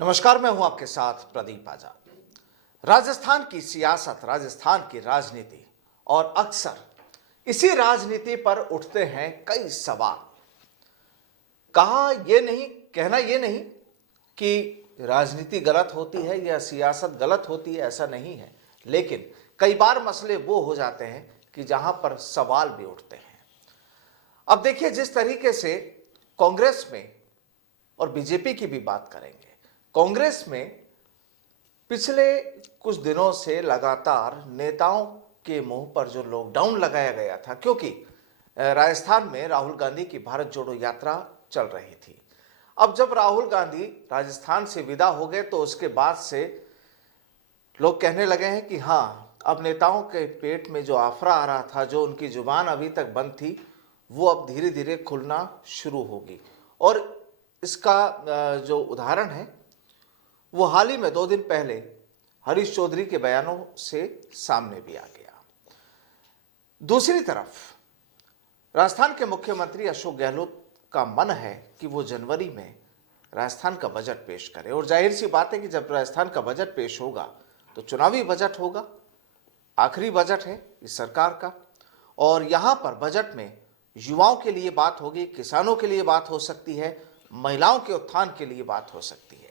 नमस्कार, मैं हूं आपके साथ प्रदीप आजाद। राजस्थान की सियासत, राजस्थान की राजनीति और अक्सर इसी राजनीति पर उठते हैं कई सवाल। कहना ये नहीं कि राजनीति गलत होती है या सियासत गलत होती है, ऐसा नहीं है, लेकिन कई बार मसले वो हो जाते हैं कि जहां पर सवाल भी उठते हैं। अब देखिए, जिस तरीके से कांग्रेस में और बीजेपी की भी बात करेंगे, कांग्रेस में पिछले कुछ दिनों से लगातार नेताओं के मुंह पर जो लॉकडाउन लगाया गया था, क्योंकि राजस्थान में राहुल गांधी की भारत जोड़ो यात्रा चल रही थी। अब जब राहुल गांधी राजस्थान से विदा हो गए तो उसके बाद से लोग कहने लगे हैं कि हाँ, अब नेताओं के पेट में जो आफरा आ रहा था, जो उनकी जुबान अभी तक बंद थी, वो अब धीरे धीरे खुलना शुरू होगी। और इसका जो उदाहरण है वो हाल ही में 2 दिन पहले हरीश चौधरी के बयानों से सामने भी आ गया। दूसरी तरफ राजस्थान के मुख्यमंत्री अशोक गहलोत का मन है कि वो जनवरी में राजस्थान का बजट पेश करे, और जाहिर सी बात है कि जब राजस्थान का बजट पेश होगा तो चुनावी बजट होगा, आखिरी बजट है इस सरकार का, और यहाँ पर बजट में युवाओं के लिए बात होगी, किसानों के लिए बात हो सकती है, महिलाओं के उत्थान के लिए बात हो सकती है।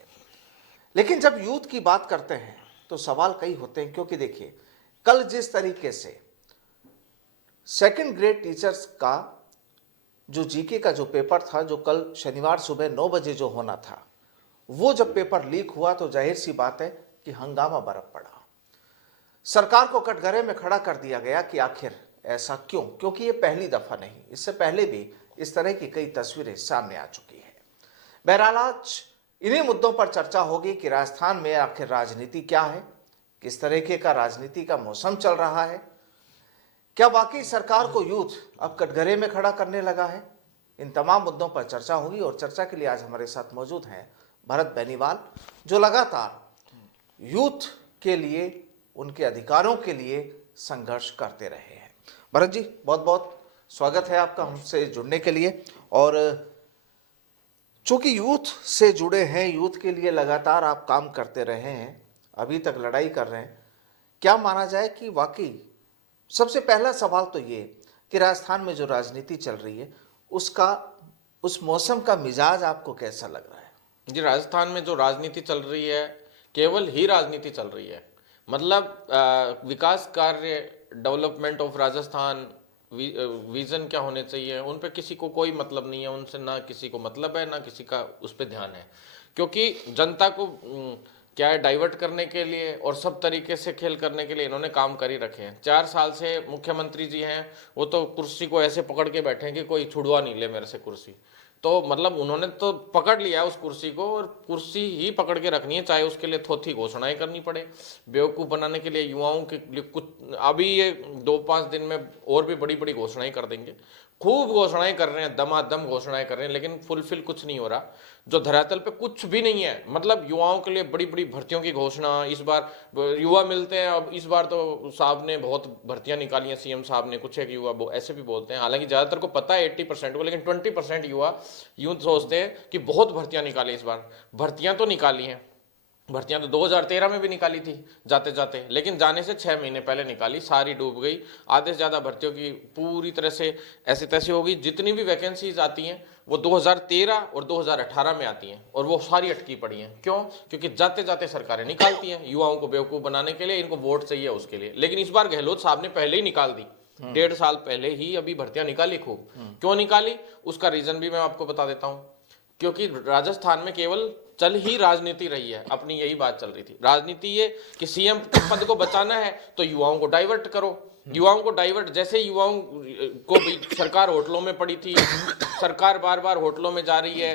लेकिन जब यूथ की बात करते हैं तो सवाल कई होते हैं, क्योंकि देखिए, कल जिस तरीके से सेकंड ग्रेड टीचर्स का जो जीके का जो पेपर था, जो कल शनिवार सुबह 9 बजे जो होना था, वो जब पेपर लीक हुआ तो जाहिर सी बात है कि हंगामा बरप पड़ा। सरकार को कटघरे में खड़ा कर दिया गया कि आखिर ऐसा क्यों, क्योंकि ये पहली दफा नहीं, इससे पहले भी इस तरह की कई तस्वीरें सामने आ चुकी है। बहरहाल आज इन्हीं मुद्दों पर चर्चा होगी कि राजस्थान में आखिर राजनीति क्या है, किस तरीके का राजनीति का मौसम चल रहा है, क्या वाकई सरकार को यूथ अब कटघरे में खड़ा करने लगा है। इन तमाम मुद्दों पर चर्चा होगी, और चर्चा के लिए आज हमारे साथ मौजूद हैं भरत बेनीवाल, जो लगातार यूथ के लिए, उनके अधिकारों के लिए संघर्ष करते रहे हैं। भरत जी, बहुत बहुत स्वागत है आपका हमसे जुड़ने के लिए। और चूंकि यूथ से जुड़े हैं, यूथ के लिए लगातार आप काम करते रहे हैं, अभी तक लड़ाई कर रहे हैं, क्या माना जाए कि वाकई सबसे पहला सवाल तो ये कि राजस्थान में जो राजनीति चल रही है उस मौसम का मिजाज आपको कैसा लग रहा है? जी, राजस्थान में जो राजनीति चल रही है, केवल ही राजनीति चल रही है। मतलब विकास कार्य, डेवलपमेंट ऑफ राजस्थान, विजन क्या होने चाहिए, उन पे किसी को कोई मतलब नहीं है। उनसे ना किसी को मतलब है, ना किसी का उस पर ध्यान है, क्योंकि जनता को क्या है, डाइवर्ट करने के लिए और सब तरीके से खेल करने के लिए इन्होंने काम कर ही रखे हैं। 4 साल से मुख्यमंत्री जी हैं, वो तो कुर्सी को ऐसे पकड़ के बैठे हैं कि कोई छुड़वा नहीं ले मेरे से कुर्सी। तो मतलब उन्होंने तो पकड़ लिया उस कुर्सी को, और कुर्सी ही पकड़ के रखनी है, चाहे उसके लिए थोथी घोषणाएं करनी पड़े। बेवकूफ़ बनाने के लिए, युवाओं के लिए कुछ अभी ये 2-5 दिन में और भी बड़ी बड़ी घोषणाएं कर देंगे। खूब घोषणाएं कर रहे हैं, दमादम घोषणाएं कर रहे हैं, लेकिन फुलफिल कुछ नहीं हो रहा। जो धरातल पे कुछ भी नहीं है। मतलब युवाओं के लिए बड़ी बड़ी भर्तियों की घोषणा, इस बार युवा मिलते हैं। अब इस बार तो साहब ने बहुत भर्तियां निकाली हैं, सीएम साहब ने। कुछ एक युवा ऐसे भी बोलते हैं, हालांकि ज़्यादातर को पता है 80% को, लेकिन 20% युवा यूं सोचते हैं कि बहुत भर्तियां निकाली इस बार। भर्तियां तो निकाली हैं, भर्तियां तो 2013 में भी निकाली थी जाते जाते, लेकिन जाने से 6 महीने पहले निकाली, सारी डूब गई। आधे से ज़्यादा भर्तियों की पूरी तरह से ऐसी तैसी हो गई। जितनी भी वैकेंसीज आती हैं वो 2013 और 2018 में आती हैं, और वो सारी अटकी पड़ी हैं। क्यों? क्योंकि जाते जाते सरकारें निकालती हैं युवाओं को बेवकूफ़ बनाने के लिए, इनको वोट चाहिए उसके लिए। लेकिन इस बार गहलोत साहब ने पहले ही निकाल दी, 1.5 साल पहले ही अभी भर्तियां निकाली खूब। क्यों निकाली, उसका रीजन भी मैं आपको बता देता हूँ। क्योंकि राजस्थान में केवल चल ही राजनीति रही है, अपनी यही बात चल रही थी। राजनीति ये कि सीएम पद को बचाना है तो युवाओं को डाइवर्ट करो। युवाओं को डाइवर्ट, जैसे युवाओं को भी सरकार होटलों में पड़ी थी, सरकार बार बार होटलों में जा रही है,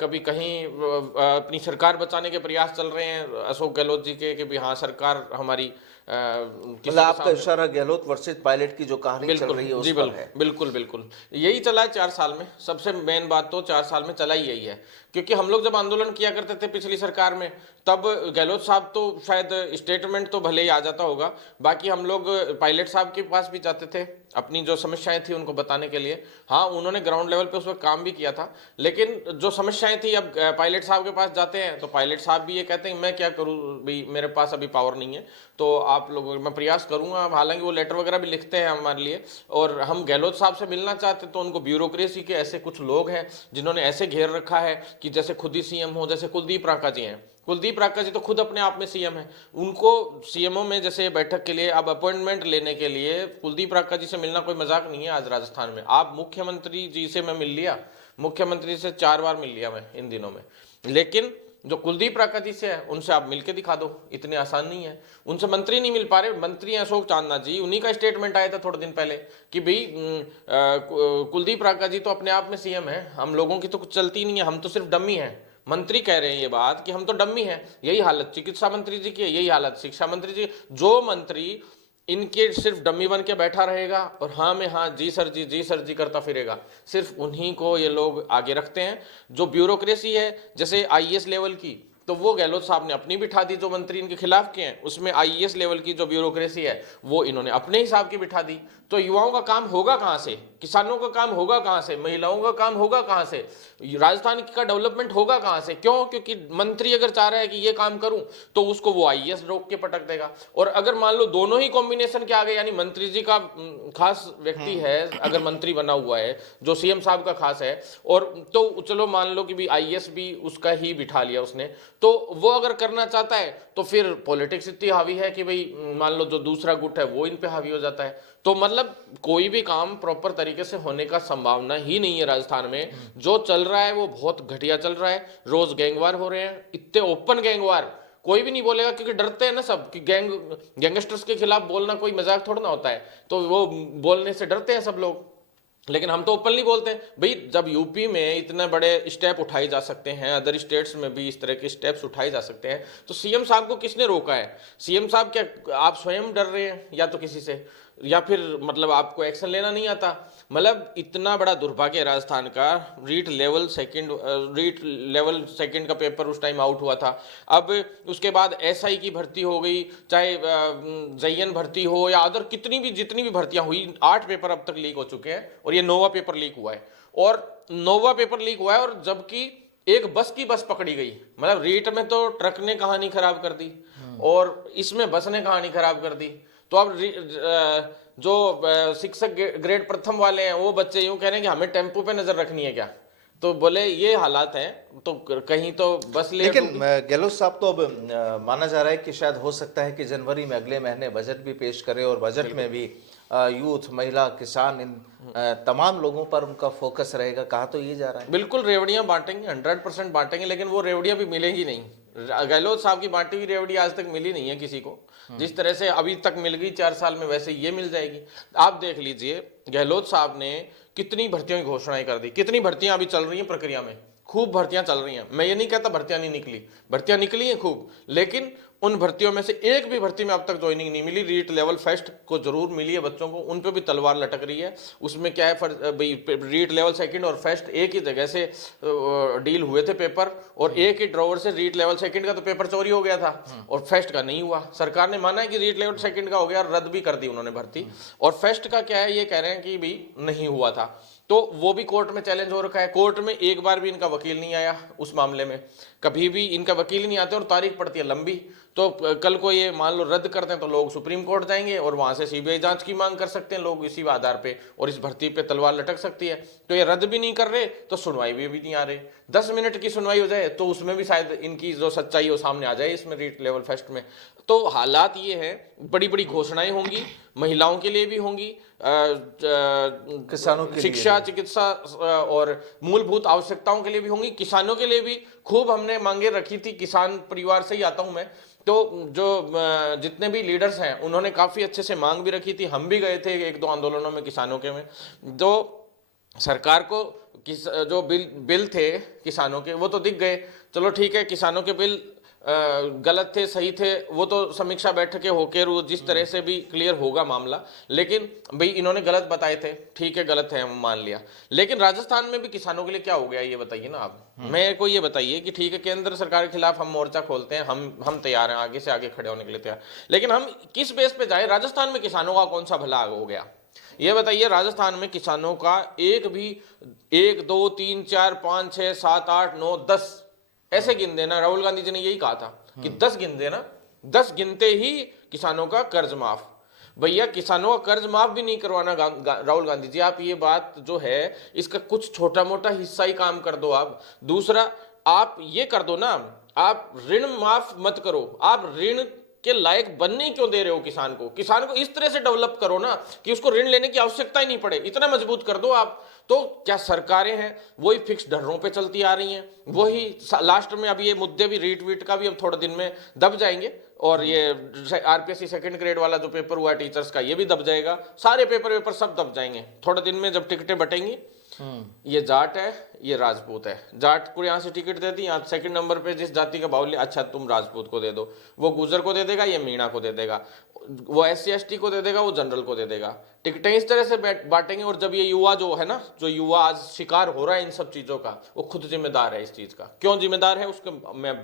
कभी कहीं अपनी सरकार बचाने के प्रयास चल रहे हैं अशोक गहलोत जी के, कि भी हाँ सरकार हमारी मतलब आपका इशारा गहलोत वर्सेस पायलट की जो कहानी चल रही है उस पर है? बिल्कुल बिल्कुल, यही चला है 4 साल में। सबसे मेन बात तो 4 साल में चला ही यही है। क्योंकि हम लोग जब आंदोलन किया करते थे पिछली सरकार में, तब गहलोत साहब तो शायद स्टेटमेंट तो भले ही आ जाता होगा, बाकी हम लोग पायलट साहब के पास भी जाते थे अपनी जो समस्याएं थी उनको बताने के लिए। हाँ, उन्होंने ग्राउंड लेवल पे उस वक्त काम भी किया था। लेकिन जो समस्याएं थी, अब पायलट साहब के पास जाते हैं तो पायलट साहब भी ये कहते हैं मैं क्या करूं भाई, मेरे पास अभी पावर नहीं है, तो आप लोगों, मैं प्रयास करूंगा। हालांकि वो लेटर वगैरह भी लिखते हैं हमारे लिए, और हम गहलोत साहब से मिलना चाहते तो उनको ब्यूरोक्रेसी के ऐसे कुछ लोग हैं जिन्होंने ऐसे घेर रखा है कि जैसे खुद ही सीएम हो, जैसे कुलदीप रांका जी हैं। कुलदीप रांका जी तो खुद अपने आप में सीएम है, उनको सीएमओ में जैसे बैठक के लिए, अब अपॉइंटमेंट लेने के लिए कुलदीप रांका जी से मिलना कोई मजाक नहीं है। आज राजस्थान में आप मुख्यमंत्री जी से मैं मिल लिया, मुख्यमंत्री से 4 बार मिल लिया मैं इन दिनों में, लेकिन जो कुलदीप रांका जी से है उनसे आप मिलके दिखा दो, इतने आसान नहीं है। उनसे मंत्री नहीं मिल पा रहे, मंत्री अशोक चांदना जी, उन्हीं का स्टेटमेंट आया था थोड़े दिन पहले कि भाई कुलदीप रांका जी तो अपने आप में सीएम है, हम लोगों की तो कुछ चलती नहीं है, हम तो सिर्फ डम्मी है। मंत्री कह रहे हैं ये बात कि हम तो डम्मी हैं। यही हालत चिकित्सा मंत्री जी की है, यही हालत शिक्षा मंत्री जी। जो मंत्री इनके सिर्फ डम्मी बन के बैठा रहेगा और हाँ में हाँ जी सर जी करता फिरेगा, सिर्फ उन्हीं को ये लोग आगे रखते हैं। जो ब्यूरोक्रेसी है जैसे आईएएस लेवल की, तो वो गहलोत साहब ने अपनी बिठा दी, जो मंत्री इनके खिलाफ के हैं उसमें आईएएस लेवल की जो ब्यूरोक्रेसी है वो इन्होंने अपने हिसाब की बिठा दी। तो युवाओं का काम होगा कहां से, किसानों का काम होगा कहां से, महिलाओं का काम होगा कहां से, राजस्थान का डेवलपमेंट होगा कहां से? क्यों? क्योंकि मंत्री अगर चाह रहा है कि ये काम करूं तो उसको वो आईएएस रोक के पटक देगा। और अगर मान लो दोनों ही कॉम्बिनेशन के आ गए, यानी मंत्री जी का खास व्यक्ति है अगर मंत्री बना हुआ है जो सीएम साहब का खास है, और तो चलो मान लो कि भी आईएएस भी उसका ही बिठा लिया उसने, तो वो अगर करना चाहता है तो फिर पॉलिटिक्स इतनी हावी है कि भाई मान लो जो दूसरा गुट है वो इन पे हावी हो जाता है। तो मतलब कोई भी काम प्रॉपर तरीके से होने का संभावना ही नहीं है राजस्थान में। जो चल रहा है वो बहुत घटिया चल रहा है, रोज गैंगवार हो रहे हैं, इतने ओपन गैंगवार कोई भी नहीं बोलेगा क्योंकि डरते हैं ना सब कि गैंगस्टर्स के खिलाफ बोलना कोई मजाक थोड़ा ना होता है, तो वो बोलने से डरते हैं सब लोग। लेकिन हम तो ओपनली बोलते हैं भाई, जब यूपी में इतने बड़े स्टेप उठाए जा सकते हैं, अदर स्टेट्स में भी इस तरह के स्टेप्स उठाए जा सकते हैं, तो सीएम साहब को किसने रोका है? सीएम साहब क्या आप स्वयं डर रहे हैं या तो किसी से, या फिर मतलब आपको एक्शन लेना नहीं आता? मतलब इतना बड़ा दुर्भाग्य है राजस्थान का। रीट लेवल सेकंड का पेपर उस टाइम आउट हुआ था, अब उसके बाद एसआई की भर्ती हो गई, चाहे जयन भर्ती हो या अदर जितनी भी भर्तियां हुई, 8 पेपर अब तक लीक हो चुके हैं और ये 9वां पेपर लीक हुआ है। और जबकि एक बस की बस पकड़ी गई, मतलब रीट में तो ट्रक ने कहानी खराब कर दी और इसमें बस ने कहानी खराब कर दी। तो अब जो शिक्षक ग्रेड प्रथम वाले हैं वो बच्चे यूं कह रहे हैं कि हमें टेम्पो पे नजर रखनी है क्या? तो बोले ये हालात हैं, तो कहीं तो बस ले। लेकिन गहलोत साहब तो अब माना जा रहा है कि शायद हो सकता है कि जनवरी में अगले महीने बजट भी पेश करें और बजट में भी यूथ, महिला, किसान, इन तमाम लोगों पर उनका फोकस रहेगा, कहा तो ये जा रहा है। बिल्कुल रेवड़ियां बांटेंगे, 100% बांटेंगे, लेकिन वो रेवड़ियां भी मिलेंगी नहीं। गहलोत साहब की बांटी हुई रेवड़ी आज तक मिली नहीं है किसी को, जिस तरह से अभी तक मिल गई 4 साल में, वैसे ये मिल जाएगी। आप देख लीजिए गहलोत साहब ने कितनी भर्तियों की घोषणाएं कर दी, कितनी भर्तियां अभी चल रही हैं प्रक्रिया में, खूब भर्तियां चल रही हैं। मैं ये नहीं कहता भर्तियां नहीं निकली, भर्तियां निकली हैं खूब, लेकिन उन भर्तियों में से एक भी भर्ती में अब तक ज्वाइनिंग नहीं मिली। रीट लेवल फर्स्ट को जरूर मिली है बच्चों को, उन पे भी तलवार लटक रही है। उसमें क्या है, रीट लेवल सेकंड और फर्स्ट एक ही जगह से डील हुए थे पेपर, और एक ही ड्रॉवर से रीट लेवल सेकंड का तो पेपर चोरी हो गया था और फर्स्ट का नहीं हुआ। सरकार ने माना है कि रीट लेवल सेकंड का हो गया, रद्द भी कर दी उन्होंने भर्ती, और फर्स्ट का क्या है ये कह रहे हैं कि भी नहीं हुआ था। तो वो भी कोर्ट में चैलेंज हो रखा है, कोर्ट में एक बार भी इनका वकील नहीं आया उस मामले में, कभी भी इनका वकील ही नहीं आते और तारीख पड़ती है लंबी। तो कल को ये मान लो रद्द करते हैं तो लोग सुप्रीम कोर्ट जाएंगे और वहां से सीबीआई जांच की मांग कर सकते हैं लोग इसी आधार पे, और इस भर्ती पे तलवार लटक सकती है। तो ये रद्द भी नहीं कर रहे तो सुनवाई भी नहीं आ रही। 10 मिनट की सुनवाई हो जाए तो उसमें भी शायद इनकी जो सच्चाई हो सामने आ जाए इसमें रीट लेवल फर्स्ट में। तो हालात ये है, बड़ी बड़ी घोषणाएं होंगी, महिलाओं के लिए भी होंगी, किसानों के शिक्षा, चिकित्सा और मूलभूत आवश्यकताओं के लिए भी होंगी, किसानों के लिए भी खूब हमने मांगे रखी थी। किसान परिवार से ही आता हूं मैं, तो जो जितने भी लीडर्स हैं उन्होंने काफी अच्छे से मांग भी रखी थी। हम भी गए थे 1-2 आंदोलनों में किसानों के में, तो सरकार को जो बिल थे किसानों के वो तो दिख गए, चलो ठीक है, किसानों के बिल गलत थे सही थे वो तो समीक्षा बैठकें होकर वो जिस तरह से भी क्लियर होगा मामला, लेकिन भाई इन्होंने गलत बताए थे, ठीक है गलत है मान लिया। लेकिन राजस्थान में भी किसानों के लिए क्या हो गया ये बताइए ना आप। मेरे को ये बताइए कि ठीक है केंद्र सरकार के खिलाफ हम मोर्चा खोलते हैं, हम तैयार हैं, आगे से आगे खड़े होने के लिए तैयार, लेकिन हम किस बेस पे जाए? राजस्थान में किसानों का कौन सा भला हो गया? ये बताइए राजस्थान में किसानों का एक भी 1 2 3 4 5 6 7 8 9 10 ऐसे गिन देना। राहुल गांधी जी ने यही कहा था कि 10 गिन देना, 10 गिनते ही किसानों का कर्ज माफ। भैया किसानों का कर्ज माफ भी नहीं करवाना राहुल गांधी जी, आप ये बात जो है इसका कुछ छोटा मोटा हिस्सा ही काम कर दो आप। दूसरा आप ये कर दो ना, आप ऋण माफ मत करो, आप ऋण के लायक बनने ही क्यों दे रहे हो किसान को? किसान को इस तरह से डेवलप करो ना कि उसको ऋण लेने की आवश्यकता ही नहीं पड़े, इतना मजबूत कर दो आप। तो क्या सरकारें हैं वही फिक्स ढर्रों पे चलती आ रही हैं, वही लास्ट में अब ये मुद्दे भी रीट का भी अब थोड़े दिन में दब जाएंगे, और ये आरपीएससी सेकंड ग्रेड वाला जो पेपर हुआ टीचर्स का ये भी दब जाएगा, सारे पेपर सब दब जाएंगे थोड़े दिन में जब टिकटें बटेंगी। ये जाट है, ये राजपूत है, जाट को यहाँ से टिकट दे दी, यहाँ सेकंड नंबर पे जिस जाति का बाहुल्य, अच्छा तुम राजपूत को दे दो, वो गुजर को दे देगा, ये मीणा को दे देगा, वो SC ST को दे देगा, वो जनरल को दे देगा। टिकटें इस तरह से बांटेंगे। और जब ये युवा जो है ना, जो युवा आज शिकार हो रहा है इन सब चीजों का, वो खुद जिम्मेदार है इस चीज का। क्यों जिम्मेदार है उसको मैं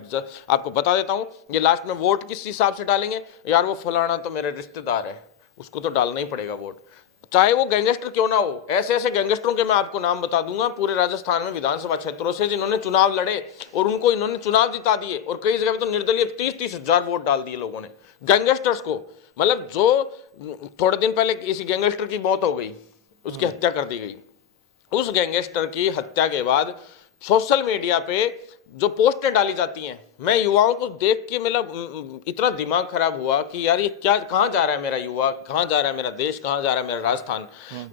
आपको बता देता हूं। ये लास्ट में वोट किस हिसाब से डालेंगे, यार वो फलाना तो मेरे रिश्तेदार है, उसको तो डालना ही पड़ेगा वोट, चाहे वो गैंगस्टर क्यों ना हो। ऐसे ऐसे गैंगस्टरों के मैं आपको नाम बता दूंगा पूरे राजस्थान में विधानसभा क्षेत्रों से, जिन्होंने चुनाव लड़े और उनको इन्होंने चुनाव जिता दिए, और कई जगह पे तो निर्दलीय 30-30 हजार वोट डाल दिए लोगों ने गैंगस्टर्स को। मतलब जो थोड़े दिन पहले किसी गैंगस्टर की मौत हो गई, उसकी हत्या कर दी गई, उस गैंगस्टर की हत्या के बाद सोशल मीडिया पे जो पोस्टें डाली जाती हैं, मैं युवाओं को देख के मतलब इतना दिमाग खराब हुआ कि यार ये क्या, कहाँ जा रहा है मेरा युवा, कहाँ जा रहा है मेरा देश, कहाँ जा रहा है मेरा राजस्थान।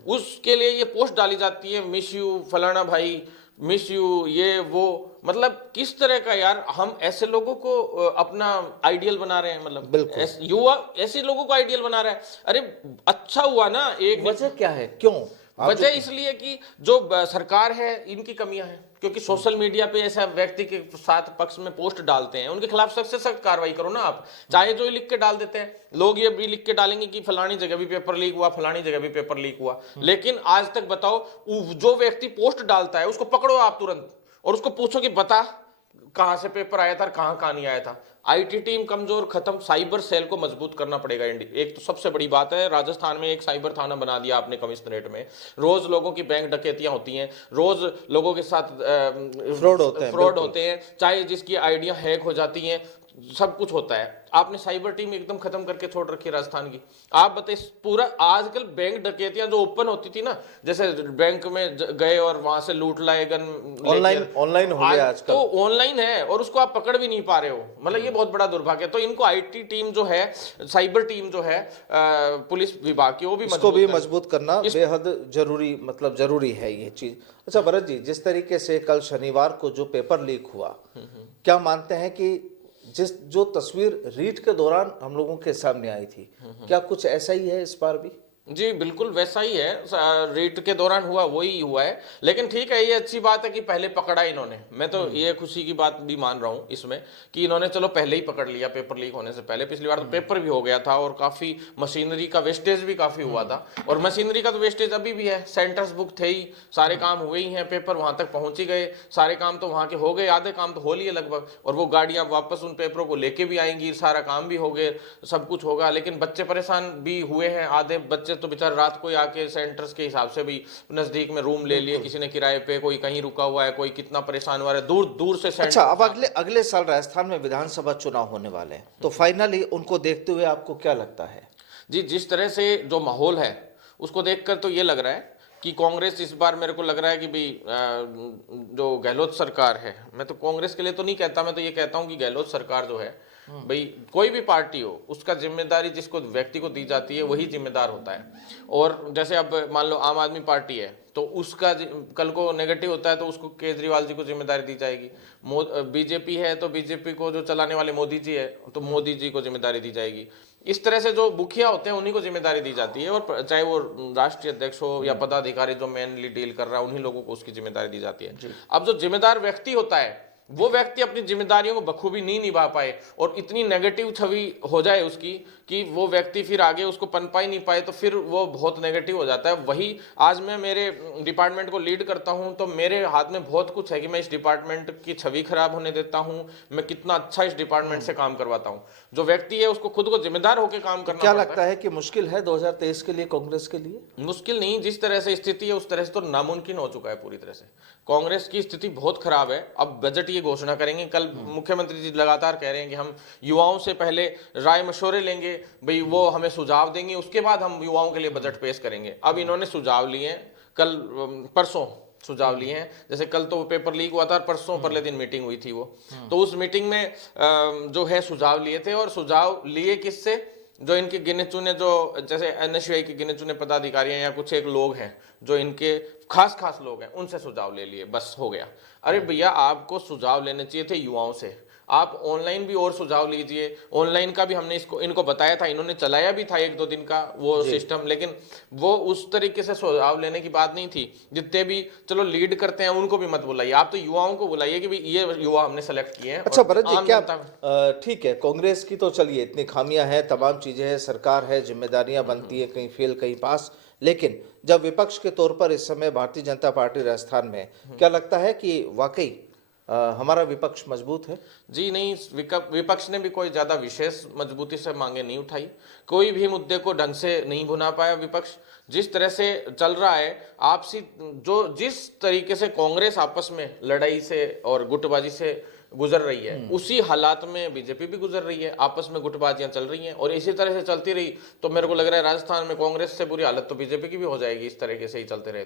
उसके लिए ये पोस्ट डाली जाती है, मिस यू फलाना भाई, मिस यू ये वो। मतलब किस तरह का यार, हम ऐसे लोगों को अपना आइडियल बना रहे हैं, मतलब युवा ऐसे लोगों को आइडियल बना रहा है। अरे अच्छा हुआ ना, एक वजह क्या है, क्यों? वजह इसलिए कि जो सरकार है इनकी कमियां हैं, क्योंकि सोशल मीडिया पे ऐसा व्यक्ति के साथ पक्ष में पोस्ट डालते हैं, उनके खिलाफ सख्त से सख्त कार्रवाई करो ना आप। चाहे जो लिख के डाल देते हैं लोग, ये भी लिख के डालेंगे कि फलानी जगह भी पेपर लीक हुआ, फलानी जगह भी पेपर लीक हुआ, लेकिन आज तक बताओ जो व्यक्ति पोस्ट डालता है उसको पकड़ो आप तुरंत और उसको पूछो कि बता कहां से पेपर आया था, कहां नहीं आया था। आईटी टीम कमजोर, खत्म, साइबर सेल को मजबूत करना पड़ेगा। एक तो सबसे बड़ी बात है, राजस्थान में एक साइबर थाना बना दिया आपने कमिश्नरेट में। रोज लोगों की बैंक डकैतियां होती हैं, रोज लोगों के साथ फ्रॉड होते हैं, चाहे जिसकी आइडिया हैक हो जाती हैं, सब कुछ होता है। आपने साइबर टीम एकदम खत्म करके छोड़ रखी है राजस्थान की। आप बताइए पूरा आजकल बैंक डकैतियां जो ओपन होती थी ना, जैसे बैंक में गए और वहां से लूट लाए, गन ऑनलाइन हो गया आजकल, तो ऑनलाइन है और उसको आप पकड़ भी नहीं पा रहे हो। मतलब ये बहुत बड़ा दुर्भाग्य है। तो इनको आईटी टीम जो है, साइबर टीम जो है पुलिस विभाग की, वो भी मजबूत करना बेहद जरूरी, मतलब जरूरी है ये चीज। अच्छा भरत जी, जिस तरीके से कल शनिवार को जो पेपर लीक हुआ, क्या मानते हैं कि जो तस्वीर रीट के दौरान हम लोगों के सामने आई थी, क्या कुछ ऐसा ही है इस बार भी? जी बिल्कुल वैसा ही है, रेट के दौरान हुआ वही हुआ है। लेकिन ठीक है, ये अच्छी बात है कि पहले पकड़ा इन्होंने। मैं तो ये खुशी की बात भी मान रहा हूँ इसमें कि इन्होंने चलो पहले ही पकड़ लिया पेपर लीक होने से पहले। पिछली बार तो पेपर भी हो गया था और काफी मशीनरी का वेस्टेज भी काफी हुआ था, और मशीनरी का तो वेस्टेज अभी भी है। सेंटर्स बुक थे ही, सारे काम हुए ही हैं, पेपर वहां तक पहुंच ही गए, सारे काम तो वहां के हो गए, आधे काम तो हो लिए लगभग, और वो गाड़ियां वापस उन पेपरों को लेके भी आएंगी, सारा काम भी हो गए, सब कुछ होगा। लेकिन बच्चे परेशान भी हुए हैं, आधे बच्चे तो बेचारे रात को आके सेंटर्स के हिसाब से भी नजदीक में रूम ले लिए, किसी ने किराए पे, कोई कहीं रुका हुआ है, कोई कितना परेशान हुआ है, दूर दूर से सेंटर। अच्छा, अब अगले साल राजस्थान में विधानसभा चुनाव होने वाले हैं, तो फाइनली उनको देखते हुए आपको क्या लगता है? जी, जिस तरह से जो माहौल है उसको देखकर तो ये लग रहा है कि कांग्रेस इस बार, मेरे को लग रहा है कि भाई जो गहलोत सरकार है, मैं तो कांग्रेस के लिए तो नहीं कहता, मैं तो ये कहता हूं कि गहलोत सरकार जो है, भाई कोई भी पार्टी हो, उसका जिम्मेदारी जिसको व्यक्ति को दी जाती है वही जिम्मेदार होता है। और जैसे अब मान लो आम आदमी पार्टी है, तो उसका कल को नेगेटिव होता है तो उसको केजरीवाल जी को जिम्मेदारी दी जाएगी। बीजेपी है तो बीजेपी को जो चलाने वाले मोदी जी है तो मोदी जी को जिम्मेदारी दी जाएगी। इस तरह से जो मुखिया होते हैं उन्हीं को जिम्मेदारी दी जाती है, और चाहे वो राष्ट्रीय अध्यक्ष हो या पदाधिकारी जो मेनली डील कर रहा है, उन्हीं लोगों को उसकी जिम्मेदारी दी जाती है। अब जो जिम्मेदार व्यक्ति होता है वो व्यक्ति अपनी जिम्मेदारियों को बखूबी नहीं निभा पाए और इतनी नेगेटिव छवि हो जाए उसकी कि वो व्यक्ति फिर आगे उसको पनपा ही नहीं पाए, तो फिर वो बहुत नेगेटिव हो जाता है। वही आज मैं मेरे डिपार्टमेंट को लीड करता हूं तो मेरे हाथ में बहुत कुछ है कि मैं इस डिपार्टमेंट की छवि खराब होने देता हूं, मैं कितना अच्छा इस डिपार्टमेंट से काम करवाता हूं। जो व्यक्ति है उसको खुद को जिम्मेदार होकर काम करना क्या पड़ता लगता है कि मुश्किल है 2023 के लिए कांग्रेस के लिए? मुश्किल नहीं, जिस तरह से स्थिति है उस तरह से तो नामुमकिन हो चुका है पूरी तरह से। कांग्रेस की स्थिति बहुत खराब है। अब बजट ये घोषणा करेंगे, कल मुख्यमंत्री जी लगातार कह रहे हैं कि हम युवाओं से पहले राय मशवरे लेंगे, भाई वो हमें सुझाव देंगे, उसके बाद हम युवाओं के लिए बजट पेश करेंगे। अब इन्होंने सुझाव लिए हैं, कल परसों सुझाव लिए हैं। जैसे कल तो पेपर लीक हुआ था और परसों परले दिन मीटिंग हुई थी वो, तो उस मीटिंग में जो है सुझाव लिए थे। और सुझाव लिए किससे? जो इनके गिने चुने, जो जैसे एनएसयूआई के गिने चुने पदाधिकारी हैं या कुछ एक लोग हैं जो इनके खास लोग हैं, उनसे सुझाव ले लिए, बस हो गया। अरे भैया, आपको सुझाव लेने चाहिए थे युवाओं से। आप ऑनलाइन भी और सुझाव लीजिए। ऑनलाइन का भी हमने इनको बताया था, इन्होंने चलाया भी था 1-2 दिन का वो सिस्टम, लेकिन वो उस तरीके से सुझाव लेने की बात नहीं थी। जितने भी चलो लीड करते हैं उनको भी मत बुलाइए, आप तो युवाओं को बुलाइए कि भाई ये युवा हमने सेलेक्ट किए हैं। अच्छा भरत जी, क्या ठीक है, कांग्रेस की तो चलिए इतनी खामियां हैं, तमाम चीजें हैं, सरकार है, जिम्मेदारियां बनती है, कहीं फेल कहीं पास, लेकिन जब विपक्ष के तौर पर इस समय भारतीय जनता पार्टी राजस्थान में, क्या लगता है कि वाकई हमारा विपक्ष मजबूत है? जी नहीं, विपक्ष ने भी कोई ज्यादा विशेष मजबूती से मांगे नहीं उठाई, कोई भी मुद्दे को ढंग से नहीं भुना पाया विपक्ष। जिस तरह से चल रहा है आपसी, जो जिस तरीके से कांग्रेस आपस में लड़ाई से और गुटबाजी से गुजर रही है, उसी हालात में बीजेपी भी गुजर रही है। आपस में गुटबाजियां चल रही हैं और इसी तरह से चलती रही तो मेरे को लग रहा है राजस्थान में कांग्रेस से बुरी हालत तो बीजेपी की भी हो जाएगी, इस तरीके से ही चलते रहे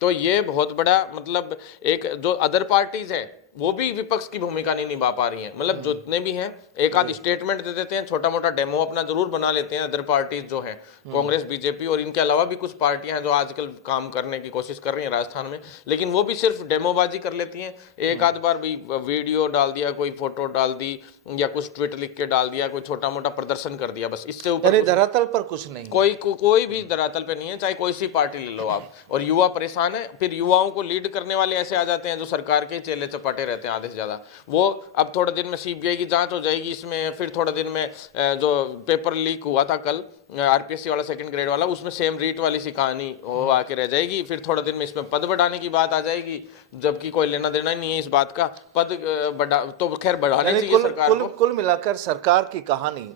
तो ये बहुत बड़ा, मतलब एक जो अदर पार्टीज है वो भी विपक्ष की भूमिका नहीं निभा पा रही हैं। मतलब जितने भी हैं एक आध स्टेटमेंट दे देते हैं, छोटा मोटा डेमो अपना जरूर बना लेते हैं अदर पार्टीज जो है, कांग्रेस, बीजेपी और इनके अलावा भी कुछ पार्टियां हैं जो आजकल काम करने की कोशिश कर रही हैं राजस्थान में, लेकिन वो भी सिर्फ डेमोबाजी कर लेती हैं। एक आध बार भी वीडियो डाल दिया, कोई फोटो डाल दी या कुछ ट्वीट लिख के डाल दिया, कोई छोटा मोटा प्रदर्शन कर दिया, बस इससे ऊपर धरातल पर कुछ नहीं, कोई भी धरातल पे नहीं है, चाहे कोई सी पार्टी ले लो आप। और युवा परेशान है, फिर युवाओं को लीड करने वाले ऐसे आ जाते हैं जो सरकार के चेले चपाटे रहते हैं आधे से ज्यादा। वो अब थोड़े दिन में सीबीआई की जांच हो जाएगी इसमें, फिर थोड़े दिन में जो पेपर लीक हुआ था कल आरपीएससी वाला 2nd ग्रेड वाला, उसमें सेम रीट वाली सी कहानी वो आके रह जाएगी। फिर थोड़े दिन में इसमें पद बढ़ाने की बात आ जाएगी, जबकि कोई लेना देना ही नहीं है इस बात का। पद बढ़ा तो खैर बढ़ाने चाहिए सरकार को। कुल मिलाकर सरकार की कहानी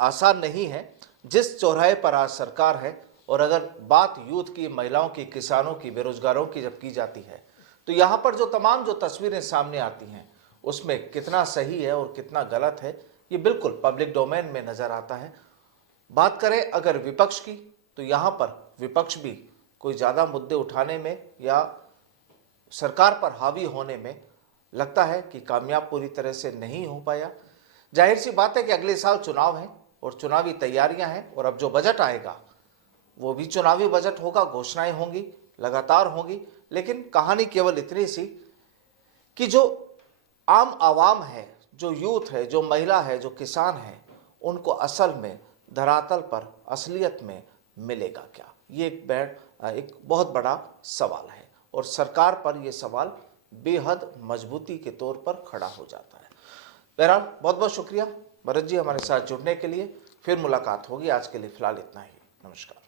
आसान नहीं है। जिस चौराहे पर आज सरकार है, और अगर बात यूथ की, महिलाओं की, किसानों की, बेरोजगारों की जब की जाती है, तो यहाँ पर जो तमाम जो तस्वीरें सामने आती हैं उसमें कितना सही है और कितना गलत है ये बिल्कुल पब्लिक डोमेन में नजर आता है। बात करें अगर विपक्ष की, तो यहाँ पर विपक्ष भी कोई ज़्यादा मुद्दे उठाने में या सरकार पर हावी होने में लगता है कि कामयाब पूरी तरह से नहीं हो पाया। जाहिर सी बात है कि अगले साल चुनाव है और चुनावी तैयारियां हैं, और अब जो बजट आएगा वो भी चुनावी बजट होगा, घोषणाएं होंगी, लगातार होंगी। लेकिन कहानी केवल इतनी सी कि जो आम आवाम है, जो यूथ है, जो महिला है, जो किसान है, उनको असल में धरातल पर असलियत में मिलेगा क्या, ये एक बहुत बड़ा सवाल है, और सरकार पर यह सवाल बेहद मजबूती के तौर पर खड़ा हो जाता है। बहरहाल बहुत बहुत शुक्रिया भरत जी हमारे साथ जुड़ने के लिए। फिर मुलाकात होगी, आज के लिए फिलहाल इतना ही। नमस्कार।